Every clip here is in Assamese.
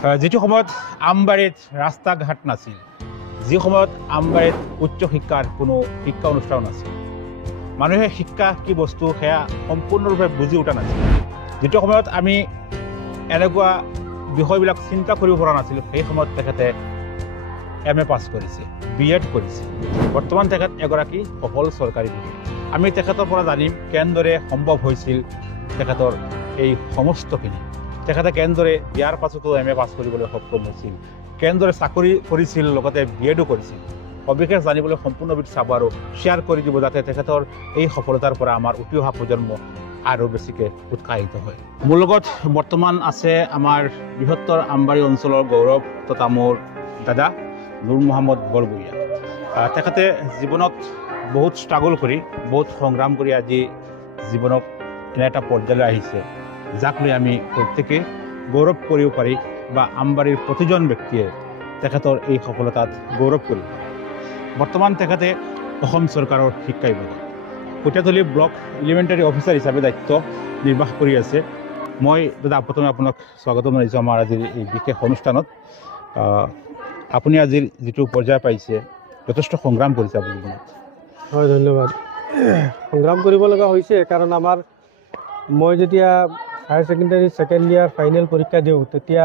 যিটো সময়ত আমবাৰীত ৰাস্তা ঘাট নাছিল, যি সময়ত আমবাৰীত উচ্চ শিক্ষাৰ কোনো শিক্ষা অনুষ্ঠান নাছিল, মানুহে শিক্ষা কি বস্তু সেয়া সম্পূৰ্ণৰূপে বুজি উঠা নাছিল। যিটো সময়ত আমি এনেকুৱা বিষয়বিলাক চিন্তা কৰিব পৰা নাছিলোঁ, সেই সময়ত তেখেতে MA পাছ কৰিছে, BEd কৰিছে। বৰ্তমান তেখেত এগৰাকী সফল চৰকাৰী বিষয়া। আমি তেখেতৰ পৰা জানিম কেনেদৰে সম্ভৱ হৈছিল তেখেতৰ এই সমস্তখিনি। তেখেতে কেনেদৰে বিয়াৰ পাছতো MA পাছ কৰিবলৈ সক্ষম হৈছিল, কেনেদৰে চাকৰি কৰিছিল, লগতে BEdো কৰিছিল। সবিশেষ জানিবলৈ সম্পূৰ্ণবিধ চাব আৰু শ্বেয়াৰ কৰি দিব, যাতে তেখেতৰ এই সফলতাৰ পৰা আমাৰ উঠি অহা প্ৰজন্ম আৰু বেছিকৈ উৎসাহিত হয়। মোৰ লগত বৰ্তমান আছে আমাৰ বৃহত্তৰ আমবাৰী অঞ্চলৰ গৌৰৱ তথা মোৰ দাদা নুৰ মহম্মদ বৰবৰীয়া। তেখেতে জীৱনত বহুত ষ্ট্ৰাগল কৰি, বহুত সংগ্ৰাম কৰি আজি জীৱনক এনে এটা পৰ্যায়লৈ আহিছে, যাক লৈ আমি প্ৰত্যেকে গৌৰৱ কৰিব পাৰি, বা আমবাৰীৰ প্ৰতিজন ব্যক্তিয়ে তেখেতৰ এই সফলতাত গৌৰৱ কৰিব। বৰ্তমান তেখেতে অসম চৰকাৰৰ শিক্ষা বিভাগত কটীয়াতলী ব্লক এলিমেণ্টাৰী অফিচাৰ হিচাপে দায়িত্ব নিৰ্বাহ কৰি আছে। মই দাদা প্ৰথমে আপোনাক স্বাগতম জনাইছোঁ আমাৰ আজিৰ এই বিশেষ অনুষ্ঠানত। আপুনি আজিৰ যিটো পৰ্যায় পাইছে, যথেষ্ট সংগ্ৰাম কৰিছে আপুনি জীৱনত। হয়, ধন্যবাদ। সংগ্ৰাম কৰিব লগা হৈছে, কাৰণ মই যেতিয়া higher secondary second year final পৰীক্ষা দিওঁ, তেতিয়া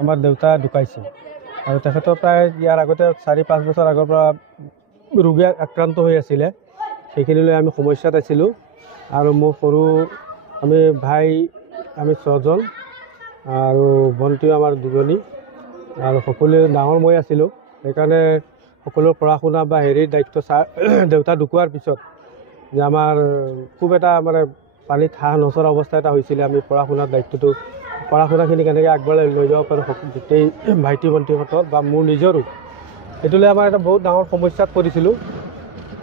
আমাৰ দেউতা ঢুকাইছে। আৰু তেখেতৰ প্ৰায় ইয়াৰ আগতে 4-5 বছৰ আগৰ পৰা ৰোগী আক্ৰান্ত হৈ আছিলে। সেইখিনিলৈ আমি সমস্যাত আছিলোঁ। আৰু মোৰ আমি 6জন, আৰু ভণ্টিও আমাৰ 2জনী, আৰু সকলোৱে ডাঙৰ মই আছিলোঁ। সেইকাৰণে সকলো পঢ়া শুনা বা দায়িত্ব দেউতা ঢুকোৱাৰ পিছত যে আমাৰ খুব এটা পানীত হাঁহ নচৰা অৱস্থা এটা হৈছিলে। আমি পঢ়া শুনাখিনি কেনেকৈ আগবঢ়াই লৈ যাব পাৰোঁ গোটেই ভাইটি ভণ্টিহঁতৰ বা মোৰ নিজৰো, সেইটোলৈ আমাৰ এটা বহুত ডাঙৰ সমস্যাত পৰিছিলোঁ।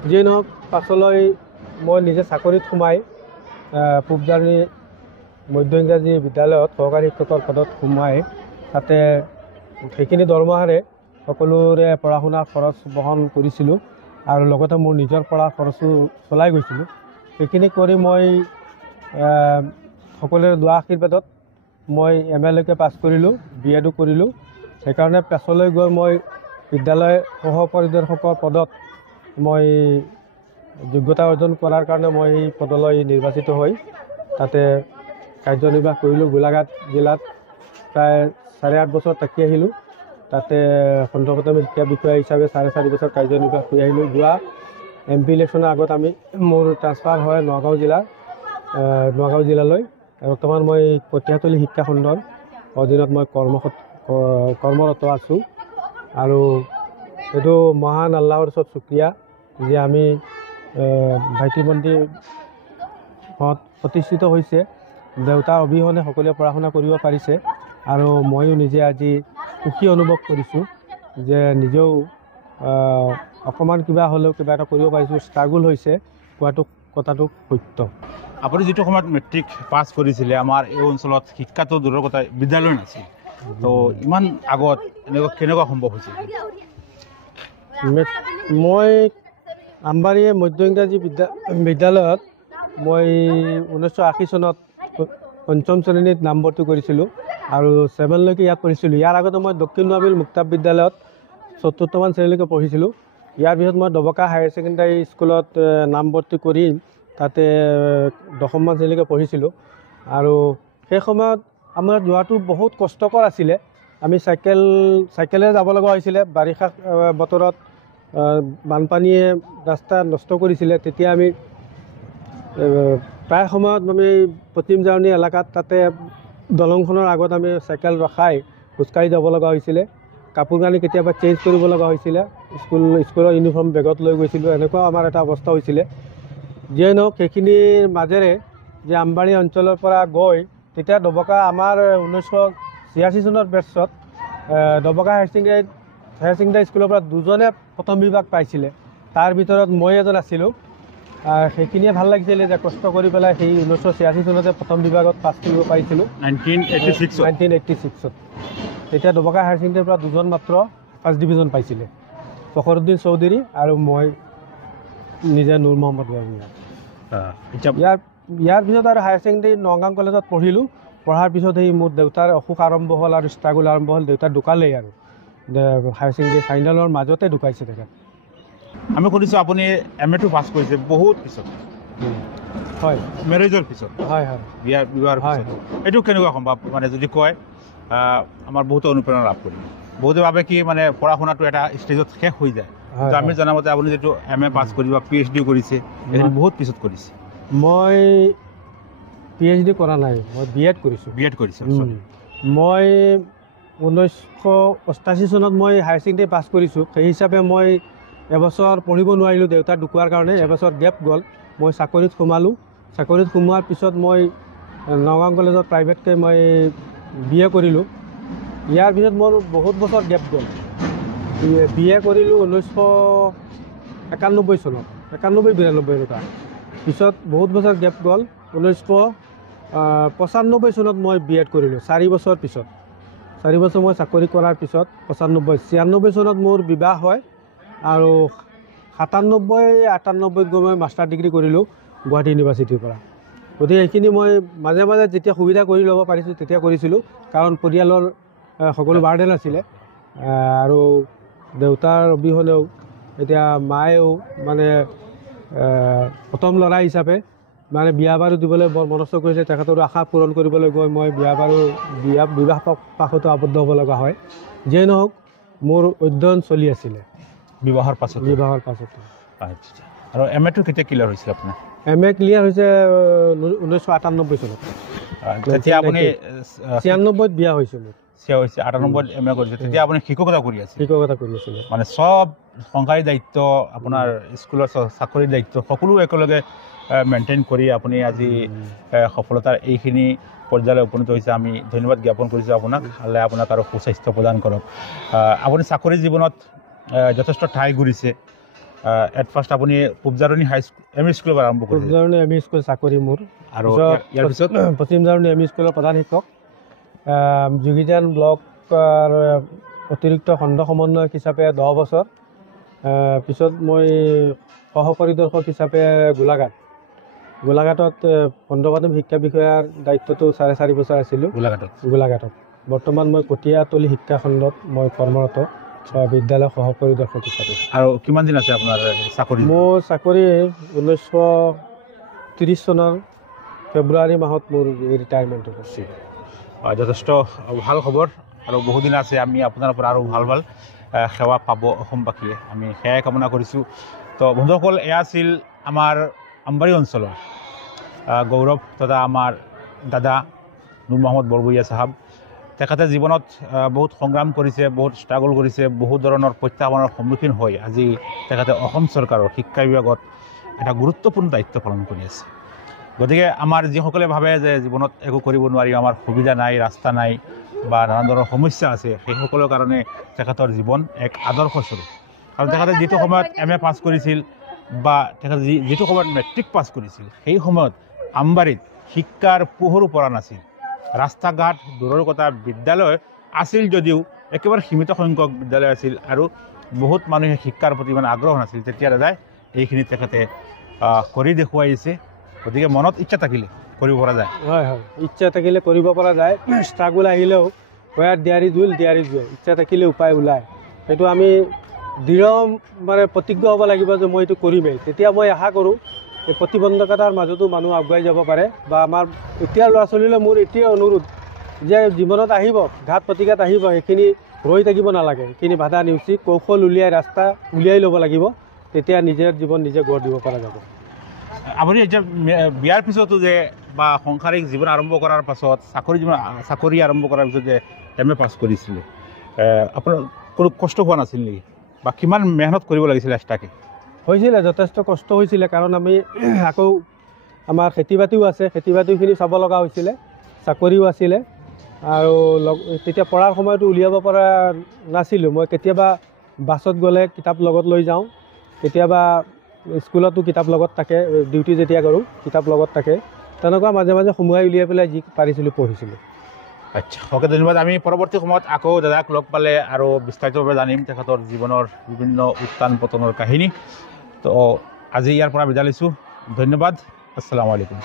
যিয়ে নহওক, পাছলৈ মই নিজে চাকৰিত সোমাই পূবজানী মধ্য ইংৰাজী বিদ্যালয়ত সহকাৰী শিক্ষকৰ পদত সোমাই, তাতে সেইখিনি দৰমহাৰে সকলোৰে পঢ়া শুনাৰ খৰচ বহন কৰিছিলোঁ, আৰু লগতে মোৰ নিজৰ পঢ়াৰ খৰচো চলাই গৈছিলোঁ। সেইখিনি কৰি মই সকলোৰে দোৱা আশীৰ্বাদত মই MA লৈকে পাছ কৰিলোঁ, BEdো কৰিলোঁ। সেইকাৰণে পাছলৈ গৈ মই বিদ্যালয় সহ পৰিদৰ্শকৰ পদত মই যোগ্যতা অৰ্জন কৰাৰ কাৰণে মই এই পদলৈ নিৰ্বাচিত হৈ তাতে কাৰ্যনিৰ্বাহ কৰিলোঁ। গোলাঘাট জিলাত প্ৰায় 8.5 বছৰ থাকি আহিলোঁ। তাতে খণ্ডপ্ৰথম শিক্ষা বিষয়া হিচাপে 4.5 বছৰ কাৰ্যনিৰ্বাহ কৰি আহিলোঁ। যোৱা MP ইলেকশ্যনৰ আগত মোৰ ট্ৰান্সফাৰ হয় নগাঁও জিলালৈ। বৰ্তমান মই কটীয়াতলী শিক্ষা খণ্ডৰ অধীনত মই কৰ্মৰত আছোঁ। আৰু এইটো মহান আল্লাহৰ ওচৰত শুক্ৰিয়া যে আমি ভাইটি ভণ্টিহঁত প্ৰতিষ্ঠিত হৈছে। দেউতাৰ অবিহনে সকলোৱে পঢ়া শুনা কৰিব পাৰিছে, আৰু ময়ো নিজে আজি সুখী অনুভৱ কৰিছোঁ যে নিজেও অকণমান কিবা হ'লেও কিবা এটা কৰিব পাৰিছোঁ। ষ্ট্ৰাগল হৈছে কথাটো সত্য। আপুনি যিটো সময়ত মেট্ৰিক পাছ কৰিছিলে, আমাৰ এই অঞ্চলত শিক্ষাটো দূৰৰ কথা, বিদ্যালয় নাছিল। তো ইমান আগত কেনেকুৱা সম্ভৱ হৈছিল? মই আমবাৰী মধ্য ইংৰাজী বিদ্যালয়ত মই 1980 চনত 5ম শ্ৰেণীত নামভৰ্তি কৰিছিলোঁ, আৰু 7লৈকে ইয়াত পঢ়িছিলোঁ। ইয়াৰ আগতে মই দক্ষিণ নবিল মুক্তাব বিদ্যালয়ত 4ৰ্থমান শ্ৰেণীলৈকে পঢ়িছিলোঁ। ইয়াৰ পিছত মই দবকা হায়াৰ ছেকেণ্ডাৰী স্কুলত নামভৰ্তি কৰি তাতে 10মান শ্ৰেণীলৈকে পঢ়িছিলোঁ। আৰু সেই সময়ত আমাৰ যোৱাটো বহুত কষ্টকৰ আছিলে। আমি চাইকেলেৰে যাব লগা হৈছিলে। বাৰিষা বতৰত বানপানীয়ে ৰাস্তা নষ্ট কৰিছিলে। তেতিয়া আমি প্ৰায় সময়ত প্ৰতিমজাৰণি এলেকাত তাতে দলংখনৰ আগত আমি চাইকেল ৰখাই খোজকাঢ়ি যাব লগা হৈছিলে। কাপোৰ কানি কেতিয়াবা চেঞ্জ কৰিব লগা হৈছিলে। স্কুলৰ ইউনিফৰ্ম বেগত লৈ গৈছিলোঁ। এনেকুৱাও আমাৰ এটা অৱস্থা হৈছিলে। যিয়ে নহওক, সেইখিনিৰ মাজেৰে যে আমবাৰী অঞ্চলৰ পৰা গৈ তেতিয়া দবকা আমাৰ 1986 চনৰ বেটছত দবকা হায়াৰ ছেকেণ্ডাৰী স্কুলৰ পৰা 2জনে প্ৰথম বিভাগ পাইছিলে। তাৰ ভিতৰত মই এজন আছিলোঁ। সেইখিনিয়ে ভাল লাগিছিলে যে কষ্ট কৰি পেলাই সেই 1986 চনতে প্ৰথম বিভাগত পাছ কৰিব পাৰিছিলোঁ। 1986ত তেতিয়া দবকা হায়াৰ ছেকেণ্ডাৰীৰ পৰা 2জন মাত্ৰ ফাৰ্ষ্ট ডিভিজন পাইছিলে, ফখৰুদ্দিন চৌধুৰী আৰু মই নিজে নুৰ মহম্মদ বৰবৰীয়া। ইয়াৰ পিছত আৰু হায়াৰ ছেকেণ্ডাৰী নগাঁও কলেজত পঢ়িলোঁ। পঢ়াৰ পিছত সেই মোৰ দেউতাৰ অসুখ আৰম্ভ হ'ল আৰু ষ্ট্ৰাগল আৰম্ভ হ'ল। দেউতা ঢুকালেই আৰু হায়াৰ ছেকেণ্ডেৰী ফাইনেলৰ মাজতে ঢুকাইছে তেখেত। আমি শুনিছোঁ আপুনি MA টো পাছ কৰিছে বহুত পিছত, হয় মেৰেজৰ পিছত, হয় হয় বিবাহৰ হয়। পিছত। এইটো কেনেকুৱা সম্ভৱ? মানে যদি কয় আমাৰ বহুতো অনুপ্ৰেৰণা লাভ কৰিম। বহুতে ভাবে কি মানে পঢ়া শুনাটো এটা ষ্টেজত শেষ হৈ যায়, হয়, কিন্তু আমি জনামতে আপুনি যিটো MA পাছ কৰি বা PhD কৰিছে, সেইটো বহুত পিছত কৰিছে। মই PhD কৰা নাই, মই B.Ed কৰিছোঁ। B.Ed কৰিছে। মই 1988 চনত মই হায়াৰ ছেকেণ্ডেৰী পাছ কৰিছোঁ। সেই হিচাপে মই এবছৰ পঢ়িব নোৱাৰিলোঁ দেউতাৰ ঢুকোৱাৰ কাৰণে, এবছৰ গেপ গ'ল। মই চাকৰিত সোমালোঁ। চাকৰিত সোমোৱাৰ পিছত মই নগাঁও কলেজত প্ৰাইভেটকৈ মই BA কৰিলোঁ। ইয়াৰ পিছত মোৰ বহুত বছৰ গেপ গ'ল। BA কৰিলোঁ 1991 চনত, 91-92 এনেকুৱা। পিছত বহুত বছৰ গেপ গ'ল। 1995 চনত মই B.Ed কৰিলোঁ, 4 বছৰ পিছত। 4 বছৰ মই চাকৰি কৰাৰ পিছত 96 চনত মোৰ বিবাহ হয় আৰু 97-98 গৈ মই মাষ্টাৰ ডিগ্ৰী কৰিলোঁ গুৱাহাটী ইউনিভাৰ্চিটিৰ পৰা। গতিকে এইখিনি মই মাজে মাজে যেতিয়া সুবিধা কৰি ল'ব পাৰিছোঁ তেতিয়া কৰিছিলোঁ, কাৰণ পৰিয়ালৰ সকলো বাৰ্ডেন আছিলে। আৰু দেউতাৰ অবিহনেও এতিয়া মায়েও মানে প্ৰথম ল'ৰা হিচাপে মানে বিয়া বাৰু দিবলৈ বৰ মনস্থ কৰিছে। তেখেতৰো আশা পূৰণ কৰিবলৈ গৈ মই বিবাহ পাশতো আবদ্ধ হ'ব লগা হয়। যিয়ে নহওক মোৰ অধ্যয়ন চলি আছিলে বিবাহৰ পাছত। আৰু MA টো কেতিয়া ক্লিয়াৰ হৈছিল আপোনাৰ? MA ক্লিয়াৰ হৈছে 1998 চনত। তেতিয়া আপুনি 96 বিয়া হৈছিল। 98 MA কৰিছে। তেতিয়া আপুনি শিক্ষকতা কৰি আছিল? শিক্ষকতা কৰি আছিলে। মানে চব সংসাৰী দায়িত্ব, আপোনাৰ স্কুলৰ চাকৰিৰ দায়িত্ব সকলো একেলগে মেইনটেইন কৰি আপুনি আজি সফলতাৰ এইখিনি পৰ্যায়লৈ উপনীত হৈছে। আমি ধন্যবাদ জ্ঞাপন কৰিছোঁ আপোনাক। আল্লাহে আপোনাক আৰু সুস্বাস্থ্য প্ৰদান কৰক। আপুনি চাকৰি জীৱনত যথেষ্ট ঠাই ঘূৰিছে। এট ফাৰ্ষ্ট আপুনি পূবজাৰণী ME স্কুলৰ পৰা আৰম্ভ কৰিছে। পূবজাৰণী ME স্কুল চাকৰি মোৰ, আৰু ইয়াৰ পিছত পশ্চিমজাৰণী ME স্কুলৰ প্ৰধান শিক্ষক, যোগীজান ব্লকৰ অতিৰিক্ত খণ্ড সমন্বয়ক হিচাপে 10 বছৰ। পিছত মই সহ পৰিদৰ্শক হিচাপে গোলাঘাটত খণ্ড প্ৰাথমিক শিক্ষা বিষয়াৰ দায়িত্বটো 4.5 বছৰ আছিলোঁ গোলাঘাটত। বৰ্তমান মই কটীয়াতলী শিক্ষা খণ্ডত মই কৰ্মৰত বিদ্যালয় সহ পৰিদৰ্শক হিচাপে। আৰু কিমান দিন আছে আপোনাৰ চাকৰি? মোৰ চাকৰি 1930 চনৰ ফেব্ৰুৱাৰী মাহত মোৰ ৰিটায়াৰমেণ্ট হৈছে। যথেষ্ট ভাল খবৰ, আৰু বহুদিন আছে আমি আপোনাৰ পৰা আৰু ভাল ভাল সেৱা পাব অসমবাসীয়ে, আমি সেয়াই কামনা কৰিছোঁ। তো বন্ধুসকল, এয়া আছিল আমাৰ আমবাৰী অঞ্চলৰ গৌৰৱ তথা আমাৰ দাদা নুৰ মহম্মদ বৰবৰীয়া চাহাব। তেখেতে জীৱনত বহুত সংগ্ৰাম কৰিছে, বহুত ষ্ট্ৰাগল কৰিছে, বহুত ধৰণৰ প্ৰত্যাহ্বানৰ সন্মুখীন হৈ আজি তেখেতে অসম চৰকাৰৰ শিক্ষা বিভাগত এটা গুৰুত্বপূৰ্ণ দায়িত্ব পালন কৰি আছে। গতিকে আমাৰ যিসকলে ভাবে যে জীৱনত একো কৰিব নোৱাৰি, আমাৰ সুবিধা নাই, ৰাস্তা নাই বা নানান ধৰণৰ সমস্যা আছে, সেইসকলৰ কাৰণে তেখেতৰ জীৱন এক আদৰ্শস্বৰূপ। কাৰণ তেখেতে যিটো সময়ত MA পাছ কৰিছিল বা তেখেতে যিটো সময়ত মেট্ৰিক পাছ কৰিছিল, সেই সময়ত আমবাৰীত শিক্ষাৰ পোহৰো পৰা নাছিল। ৰাস্তা ঘাট দূৰৰ কথা, বিদ্যালয় আছিল যদিও একেবাৰে সীমিত সংখ্যক বিদ্যালয় আছিল, আৰু বহুত মানুহে শিক্ষাৰ প্ৰতি ইমান আগ্ৰহ নাছিল। তেতিয়া দাদাই এইখিনি তেখেতে কৰি দেখুৱাইছে। গতিকে মনত ইচ্ছা থাকিলে কৰিব পৰা যায়। হয় হয়, ইচ্ছা থাকিলে কৰিব পৰা যায়। ষ্ট্ৰাগল আহিলেও হোৱাত দিয়াৰি জুল ইচ্ছা থাকিলে উপায় ওলায়। সেইটো আমি দৃঢ় মানে প্ৰতিজ্ঞ হ'ব লাগিব যে মই এইটো কৰিমেই। তেতিয়া মই আশা কৰোঁ এই প্ৰতিবন্ধকতাৰ মাজতো মানুহ আগুৱাই যাব পাৰে। বা আমাৰ এতিয়াৰ ল'ৰা ছোৱালীলৈ মোৰ এতিয়াই অনুৰোধ যে জীৱনত আহিব, ঘাট প্ৰতিঘাত আহিব, সেইখিনি ৰৈ থাকিব নালাগে। সেইখিনি বাধা নেওচি কৌশল উলিয়াই ৰাস্তা উলিয়াই ল'ব লাগিব। তেতিয়া নিজৰ জীৱন নিজে গঢ় দিব পৰা যাব। আপুনি এতিয়া বিয়াৰ পিছতো যে বা সাংসাৰিক জীৱন আৰম্ভ কৰাৰ পাছত চাকৰি আৰম্ভ কৰাৰ পিছত যে MA পাছ কৰিছিলে, আপোনাৰ কোনো কষ্ট হোৱা নাছিল নেকি? বা কিমান মেহনত কৰিব লাগিছিলে এক্সট্ৰাকৈ? হৈছিলে, যথেষ্ট কষ্ট হৈছিলে। কাৰণ আমি আকৌ আমাৰ খেতি বাতিও আছে, খেতি বাতিখিনি চাব লগা হৈছিলে, চাকৰিও আছিলে। আৰু তেতিয়া পঢ়াৰ সময়তো উলিয়াব পৰা নাছিলোঁ। মই কেতিয়াবা বাছত গ'লে কিতাপ লগত লৈ যাওঁ, কেতিয়াবা স্কুলতো কিতাপ লগত থাকে, ডিউটি যেতিয়া কৰোঁ কিতাপ লগত থাকে। তেনেকুৱা মাজে মাজে সোমোৱাই উলিয়াই পেলাই যি পাৰিছিলোঁ পঢ়িছিলোঁ। আচ্ছা, ওকে, ধন্যবাদ। আমি পৰৱৰ্তী সময়ত আকৌ দাদাক লগ পালে আৰু বিস্তাৰিতভাৱে জানিম তেখেতৰ জীৱনৰ বিভিন্ন উত্থান পতনৰ কাহিনী। তো আজি ইয়াৰ পৰা বিদায় লৈছোঁ। ধন্যবাদ। আসসালামু আলাইকুম।